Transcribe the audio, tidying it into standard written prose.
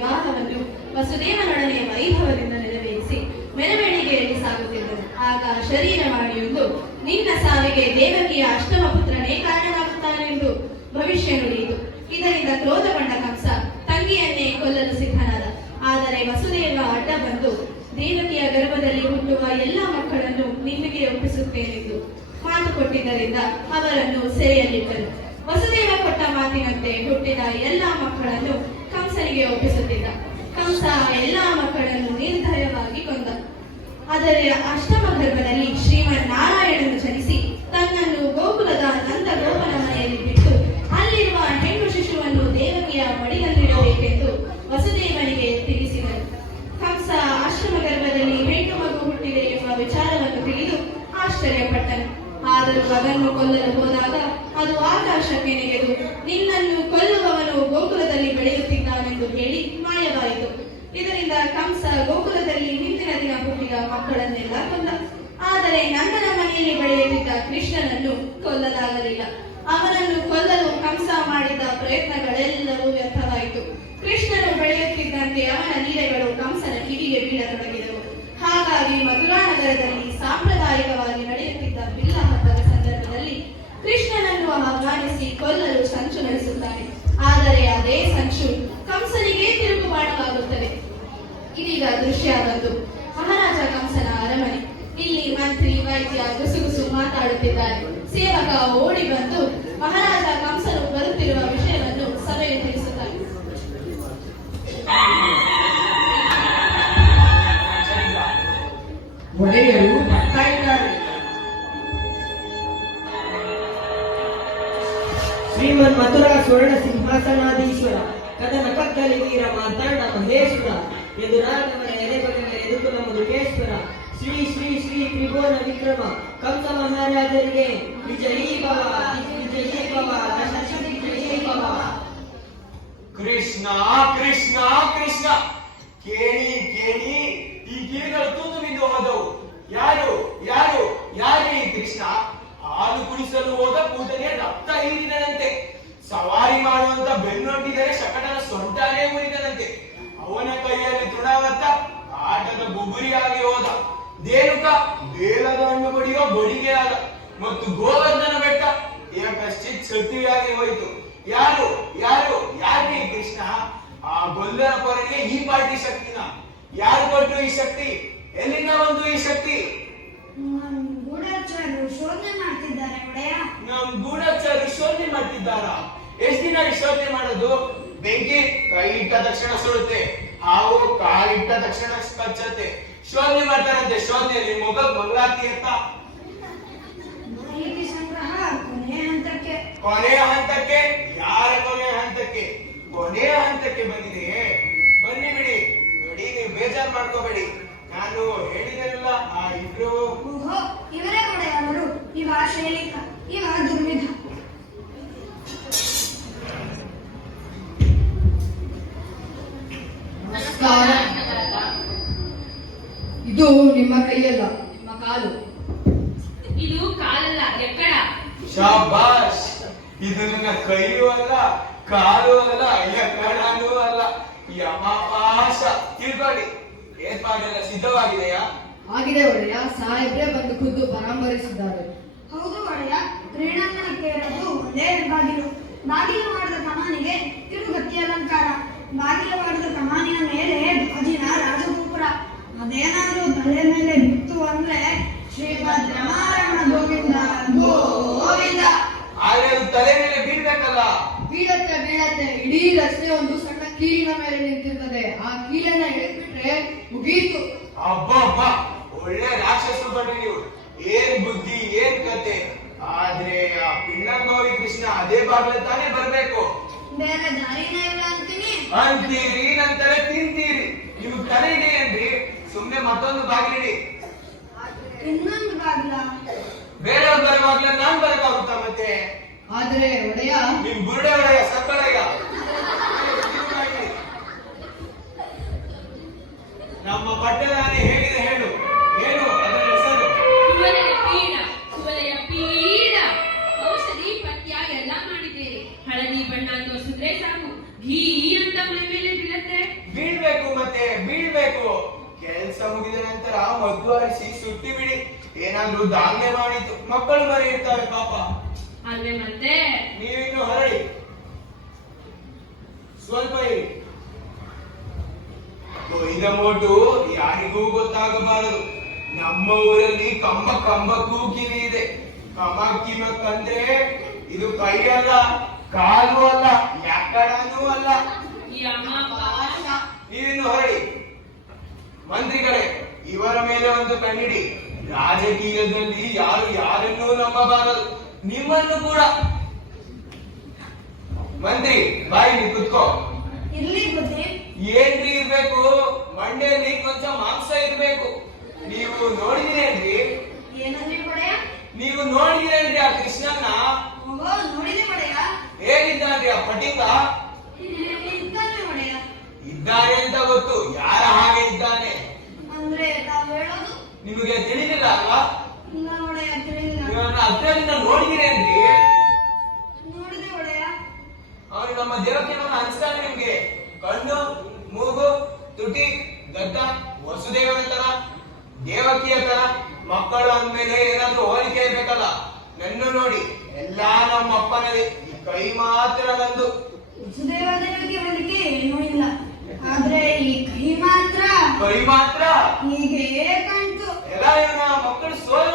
ವಿವಾಹವನ್ನು ವಸುದೇವನೊಡನೆ ವೈಭವದಿಂದ ನೆರವೇರಿಸಿ ಮೆರವಣಿಗೆಯಲ್ಲಿ ಸಾಗುತ್ತಿದ್ದರು. ಆಗ ಶರೀರವಾಣಿಯೊಂದು, ನಿನ್ನ ಸಾವಿಗೆ ದೇವಕಿಯ ಅಷ್ಟಮ ಪುತ್ರನೇ ಕಾರಣನಾಗುತ್ತಾನೆಂದು ಭವಿಷ್ಯ ನುಡಿಯಿತು. ಇದರಿಂದ ಕ್ರೋಧಗೊಂಡ ಕಂಸ ತಂಗಿಯನ್ನೇ ಕೊಲ್ಲಲು ಸಿದ್ಧನಾದ. ಆದರೆ ವಸುದೇವ ಅಡ್ಡ ಬಂದು, ದೇವಕಿಯ ಗರ್ಭದಲ್ಲಿ ಹುಟ್ಟುವ ಎಲ್ಲ ಮಕ್ಕಳನ್ನು ನಿಮಗೆ ಒಪ್ಪಿಸುತ್ತೇನೆಂದು ಮಾತು ಕೊಟ್ಟಿದ್ದರಿಂದ ಅವರನ್ನು ಸೆರೆಯಲ್ಲಿಟ್ಟರು. ವಸುದೇವ ಕೊಟ್ಟ ಮಾತಿನಂತೆ ಹುಟ್ಟಿದ ಎಲ್ಲ ಮಕ್ಕಳನ್ನು ಕಂಸನಿಗೆ ಒಪ್ಪಿಸುತ್ತಿದ್ದ. ಕಂಸ ಎಲ್ಲಾ ಮಕ್ಕಳನ್ನು ನಿರ್ದಯವಾಗಿ ಕೊಂದ. ಅದರ ಅಷ್ಟಮ ಗರ್ಭದಲ್ಲಿ ಶ್ರೀಮನ್ನಾರಾಯಣನು ಜನಿಸಿ ತನ್ನನ್ನು ಗೋಕುಲದ ನಂದ ಗೋಪನ ಮನೆಯಲ್ಲಿ ಬಿಟ್ಟು ಅಲ್ಲಿರುವ ಹೆಣ್ಣು ಶಿಶುವನ್ನು ದೇವಕಿಯ ಮಡಿಯಲ್ಲಿಡಬೇಕೆಂದು ವಸುದೇವನಿಗೆ ತಿಳಿಸಿದರು. ಕಂಸ ಆಶ್ರಮ ಗರ್ಭದಲ್ಲಿ ಹೆಣ್ಣು ಮಗು ಹುಟ್ಟಿದೆ ಎಂಬ ವಿಚಾರವನ್ನು ತಿಳಿದು ಆಶ್ಚರ್ಯಪಟ್ಟನು. ಆದರೂ ಅದನ್ನು ಕೊಲ್ಲಲು ಹೋದಾಗ ಅದು ಆಕಾಶಕ್ಕೆ ನೆಗೆದು, ನಿನ್ನನ್ನು ಕೊಲ್ಲುವವನು ಗೋಕುಲದಲ್ಲಿ ಬೆಳೆಯುತ್ತಿದ್ದಾನೆಂದು ಹೇಳಿ ಮಾಯವಾಯಿತು. ಇದರಿಂದ ಕಂಸ ಗೋಕುಲದಲ್ಲಿ ಹಿಂದಿನ ದಿನ ಹುಟ್ಟಿದ ಮಕ್ಕಳನ್ನೆಲ್ಲ ಕೊಂದ. ಆದರೆ ನಂದನ ಮನೆಯಲ್ಲಿ ಬೆಳೆಯುತ್ತಿದ್ದ ಕೃಷ್ಣನನ್ನು ಕೊಲ್ಲಲಾಗಲಿಲ್ಲ. ಅವನನ್ನು ಕೊಲ್ಲಲು ಕಂಸ ಮಾಡಿದ ಪ್ರಯತ್ನಗಳೆಲ್ಲವೂ ವ್ಯರ್ಥವಾಯಿತು. ಕೃಷ್ಣನು ಬೆಳೆಯುತ್ತಿದ್ದಂತೆ ಅವನ ಲೀಲೆಗಳು ಕಂಸನ ಕಿವಿಗೆ ಬೀಳತೊಡಗಿದವು. ಹಾಗಾಗಿ ಮಥುರಾ ನಗರದಲ್ಲಿ ಸಾಂಪ್ರದಾಯಿಕವಾಗಿ ನಡೆಯುತ್ತಿದ್ದ ಬಿಲ್ಲ ಹಬ್ಬದ ಸಂದರ್ಭದಲ್ಲಿ ಕೃಷ್ಣನನ್ನು ಆಹ್ವಾನಿಸಿ ಕೊಲ್ಲಲು ಸಂಚು ನಡೆಸುತ್ತಾನೆ. ಆದರೆ ಅದೇ ಸಂಚು ಕಂಸನಿಗೆ ತಿರುಗುಬಾಣವಾಗುತ್ತದೆ. ಇದೀಗ ದೃಶ್ಯ ಬಂದು ಮಹಾರಾಜ ಕಂಸನ ಅರಮನೆ. ಇಲ್ಲಿ ಮಂತ್ರಿ ವೈದ್ಯ ಗುಸುಗುಸು ಮಾತಾಡುತ್ತಿದ್ದಾರೆ. ಸೇವಕ ಓಡಿ ಬಂದು ಮಹಾರಾಜ ಕಂಸನು ಬರುತ್ತಿರುವ ವಿಷಯವನ್ನು ಸಭೆಗೆ ತಿಳಿಸುತ್ತಾನೆ. ಒಡೆಯರು ಬರ್ತಾ ಇದ್ದಾರೆ. ಶ್ರೀಮನ್ ಮಥುರಾ ಸ್ವರ್ಣ ಸಿಂಹಾಸನಾಧೀಶ್ವರ ಕದನ ಕತ್ತಲಿ ವೀರ ಮಾತಾಡ ಮಹೇಶ್ವರ ಎದುರಾದವರ ಎಲೆಬಗೆಯ ಎದುಕುಲ ಮಧುಕೇಶ್ವರ ಶ್ರೀ ಶ್ರೀ ಶ್ರೀ ತ್ರಿಭುವನ ವಿಕ್ರಮ ಕಂಸ ಮಹಾರಾಜರಿಗೆ ವಿಜಯೀ ಭವ ವಿಜಯೀ ಭವ ದಶರಥಿ ವಿಜಯೀ ಭವ. ಕೃಷ್ಣ ಕೃಷ್ಣ ಕೃಷ್ಣ ಕೇಳಿ ಕೇಳಿ ಈ ಗಿರಿಗಳು ತೂತು ಬಿದ್ದು ಹೋದವು. ಯಾರು ಯಾರು ಯಾರು ಈ ಕೃಷ್ಣ? ಹಾಲು ಕುಡಿಸಲು ಹೋದ ಕೂತನೇ ರಕ್ತ ಹೀರಿದನಂತೆ. ಸವಾರಿ ಮಾಡುವಂತ ಬೆನ್ನೊಡ್ಡಿದರೆ ಶಕಟನ ಸೊಂಟನೇ ಮುರಿದನಂತೆ. ಅವನ ಕೈಯಲ್ಲಿ ತೃಣವತ್ತ ಆಟದ ಬುಗುರಿಯಾಗಿ ಹೋದ. ದೇನುಕ ಬೇಲದ ಹಣ್ಣು ಬಡಿಯೋ ಬಡಿಗೆ ಆದ. ಮತ್ತು ಗೋವರ್ಧನ ಬೆಟ್ಟ ಏಕಶ್ಚಿತ್ ಸೃಷ್ಟಿಯಾಗಿ ಹೋಯಿತು. ಯಾರು ಯಾರು ಯಾರು ಈ ಕೃಷ್ಣ? ಆ ಗೊಲ್ಲರ ಕೊರಗೆ ಈ ಪಾರ್ಟಿ ಶಕ್ತಿನ ಯಾರು ಕೊಟ್ಟರು? ಈ ಶಕ್ತಿ ಎಲ್ಲಿಂದ ಬಂತು? ಈ ಶಕ್ತಿ ಗೂಢಚಾರರು ಶೋಧನೆ ಮಾಡ್ತಿದ್ದಾರೆ ಒಡೆಯ. ನಮ್ ಗೂಢಚಾರರು ಶೋಧನೆ ಮಾಡ್ತಿದ್ದಾರಾ? ಎಷ್ಟ್ ದಿನ ಶೋಧನೆ ಮಾಡೋದು? ಬೆಂಕಿ ಕೈ ಇಟ್ಟ ತಕ್ಷಣ ಸುಡುತ್ತೆ, ಹಾವು ಕಾಲಿಟ್ಟ ತಕ್ಷಣ ಕಚ್ಚತ್ತೆ. ಶೋಧನೆ ಮಾಡ್ತಾರಂತೆ. ಶೋಧನೆಯಲ್ಲಿ ಮೊಗಲ್ ಮಂಗಳಾರತಿ ಅಂತ. ಮಾಹಿತಿ ಸಂಗ್ರಹ ಕೊನೆಯ ಹಂತಕ್ಕೆ. ಕೊನೆಯ ಹಂತಕ್ಕೆ? ಯಾರ ಕೊನೆಯ ಹಂತಕ್ಕೆ? ಕೊನೆಯ ಹಂತಕ್ಕೆ ಬಂದಿದೆ. ಬನ್ನಿ ಬಿಡಿ ಬಿಡಿ, ನೀವು ಬೇಜಾರು ಮಾಡ್ಕೋಬೇಡಿ. ನಾನು ಹೇಳಿದೆಲ್ಲ ಆ ಇಬ್ರು. ಓಹೋ, ಇವರೇ ಒಡೆಯವರು. ಇವ ಶೈಲಿಕ, ಇವ ದುರ್ವಿಧ. ನಮಸ್ಕಾರ. ಇದು ನಿಮ್ಮ ಕೈಯಲ್ಲ, ನಿಮ್ಮ ಕಾಲು. ಇದು ಕಾಲಲ್ಲ, ಎಕ್ಕಡ. ಶಾಬಾಷ್. ಇದು ನನ್ನ ಕೈಯೂ ಅಲ್ಲ, ಕಾಲು ಅಲ್ಲ, ಎಕ್ಕಡನೂ ಅಲ್ಲ, ಯಮಪಾಶ. ತಿಳ್ಕೊಳ್ಳಿ. ಏರ್ಪಾಡೆಲ್ಲ ಸಿದ್ಧವಾಗಿದೆಯಾ? ಆಗಿದೆ ಒಡೆಯ. ಸಾಹೇಬ್ರೆ ಬಂದು ಖುದ್ದು ಪರಾಮರಿಸಿದ್ದಾರೆ. ಹೌದು ಒಡೆಯ. ಕ್ರೀಡಾಂಗಣಕ್ಕೆ ಇರೋದು ಒಂದೇ ಬಾಗಿಲು. ಬಾಗಿಲು ಮಾಡಿದ ಕಮಾನಿಗೆ ತಿರುಗತ್ತಿ ಅಲಂಕಾರ. ಬಾಗಿಲು ಮಾಡಿದ ಕಮಾನಿನ ಮೇಲೆ ಗಾಜಿನ ರಾಜಗೋಪುರ. ಅದೇನಾದ್ರೂ ತಲೆ ಮೇಲೆ ಬಿತ್ತು ಅಂದ್ರೆ ಶ್ರೀಭದ್ರಮಾರಮಣ ಗೋವಿಂದ ಗೋವಿಂದ. ಆದ್ರೆ ಅದು ತಲೆ ಮೇಲೆ ಬೀಳ್ಬೇಕಲ್ಲ. ಬೀಳತ್ತೆ ಬೀಳತ್ತೆ. ಇಡೀ ರಸ್ತೆ ಒಂದು ಸಣ್ಣ ಕೀಲಿನ ಮೇಲೆ ನಿಂತಿರ್ತದೆ. ಆ ಕೀಲನ್ನ ಎಳೆದ್ಬಿಟ್ರೆ ಮುಗೀತು. ಅಬ್ಬಬ್ಬ, ಒಳ್ಳೆ ರಾಕ್ಷಸರು ಬನ್ನಿ ನೀವು. ಏನ್ ಬುದ್ಧಿ, ಏನ್ ಕತೆ. ಆದ್ರೆ ಆ ಪಿಣ್ಣಂಗೋವಿ ಕೃಷ್ಣ ಅದೇ ಬಾಗ್ಲ ತಾನೇ ಬರ್ಬೇಕು. ಬೇರೆ ದಾರಿನೇ ಇಲ್ಲ ಅಂತೀನಿ. ಅಂತೀರಿ, ನಂತರ ತಿಂತೀರಿ. ನಿಮ್ಗೆ ತಲೆ ಇದೆ ಏನ್ರಿ? ಸುಮ್ನೆ ಮತ್ತೊಂದು ಬಾಗಿಲಿಡಿ. ಇನ್ನೊಂದು ಬಾಗಿಲ. ಬೇರೆಯವ್ರು ಬರುವಾಗ್ಲ ನಾನ್ ಬರಕಾಗುತ್ತಾ ಮತ್ತೆ? ಆದ್ರೆ ಒಡೆಯ, ನಿಮ್ ಬುರುಡೆ ಒಡೆಯ, ಸಕ್ಕಳಯ್ಯ. ನಮ್ಮ ಪಟ್ಟದಾನೆ ಹೇಗಿದೆ ಹೇಳು? ಏನು ಅದರ ಹೆಸರು? ಕುವಲಯ ಪೀಡ, ಕುವಲಯ ಪೀಡ. ಔಷಧಿ ಪಥ್ಯ ಎಲ್ಲ ಮಾಡಿದ್ದೇನೆ. ಹಳದಿ ಬಣ್ಣ ತೋರಿಸಿದ್ರೆ ಸಾಕು, ಘೀ ಅಂತ ಮೈ ಮೇಲೆ ಬೀಳತ್ತೆ. ಬೀಳ್ಬೇಕು ಮತ್ತೆ ಬೀಳ್ಬೇಕು. ಕೆಲಸ ಮುಗಿದ ನಂತರ ಮದ್ದು ಹರಿಸಿ ಸುಟ್ಟಿ ಬಿಡಿ. ಏನಾದ್ರೂ ದಾನ್ಯ ಮಾಡಿತು ಮಕ್ಕಳು ಬರೀ ಇರ್ತಾರೆ ಪಾಪ. ಅಲ್ವೇ ಮತ್ತೆ ನೀವಿನ್ನು ಹೊರಡಿ, ಸ್ವಲ್ಪ ಇರಿ. ಕೊಯ್ದ ಮೋಟು ಯಾರಿಗೂ ಗೊತ್ತಾಗಬಾರದು. ನಮ್ಮ ಊರಲ್ಲಿ ಕಂಬ ಕಂಬಕ್ಕೂ ಕಿವಿ ಇದೆ. ಕಮಕ್ಕಿಮಕ್ಕಂದ್ರೆ ಇದು ಕೈ ಅಲ್ಲ, ಕಾಲು ಅಲ್ಲ, ಯಾಕಡನೂ ಅಲ್ಲ. ನೀವಿನ್ನು ಹೊರಡಿ. ಮಂತ್ರಿಗಳೇ, ಇವರ ಮೇಲೆ ಒಂದು ಕಣ್ಣಿಡಿ. ರಾಜಕೀಯದಲ್ಲಿ ಯಾರು ಯಾರನ್ನೂ ನಂಬಬಾರದು, ನಿಮ್ಮನ್ನು ಕೂಡ. ಮಂತ್ರಿ ಬಾಯಿಲಿ ಕುತ್ಕೋ. ಇರ್ಲಿ ಬುದ್ಧಿ. ಏನ್ರಿ ಇರ್ಬೇಕು? ಮಂಡ್ಯಲ್ಲಿ ಕೊಂಚ ಮಾಂಸ ಇರ್ಬೇಕು. ನೀವು ನೋಡಿದಿರೇನ್ರಿ? ಏನಂದ್ರಿ ಒಡೆಯ? ನೀವು ನೋಡಿದಿರೇನ್ರಿ ಆ ಕೃಷ್ಣನ್ನ? ಓ, ನೋಡಿದೆ ಒಡೆಯ. ಹೇಗಿದ್ದಾನ್ರಿ ಆ ಪಟಿಂಗ? ಇದ್ದಾನೆ ಒಡೆಯ. ಇದ್ದಾನೆ ಅಂತ ಗೊತ್ತು, ಯಾರ ಹಾಗೆ ಇದ್ದಾನೆ ಅಂದ್ರೆ ತಾವು ಹೇಳೋದು? ನಿಮಗೆ ತಿಳಿದಿಲ್ಲ ಅಲ್ವಾ? ಇಲ್ಲ ಒಡೆಯ, ತಿಳಿದಿಲ್ಲ. ಇವನ್ನ ಹತ್ರದಿಂದ ನೋಡಿದಿರೇನ್ರಿ? ನೋಡಿದೆ ಒಡೆಯ. ಅವನು ನಮ್ಮ ದೇವಕಿಯನ್ನ ಅನ್ಸ್ತಾನೆ ನಿಮ್ಗೆ? ಕಣ್ಣು, ಮೂಗು, ತುಟಿ, ಗದ್ದ ವಸುದೇವನ ತರ, ದೇವಕಿಯ ತರ. ಮಕ್ಕಳು ಅಂದ್ಮೇಲೆ ಏನಾದ್ರೂ ಹೋಲಿಕೆ ಇರ್ಬೇಕಲ್ಲ. ನನ್ನ ನೋಡಿ, ಎಲ್ಲಾ ನಮ್ಮ ಅಪ್ಪನದೇ, ಈ ಕೈ ಮಾತ್ರ ನಂದು. ವಸುದೇವದೇವಿಗೆ ಹೋಲಿಕೆ ಏನೂ ಇಲ್ಲ, ಆದ್ರೆ ಈ ಕೈ ಮಾತ್ರ ಕೈ ಮಾತ್ರ ಹೀಗೆ ಕಾಣ್ತು. ಎಲ್ಲ ಇವನ ಮಕ್ಕಳು ಸೋಲ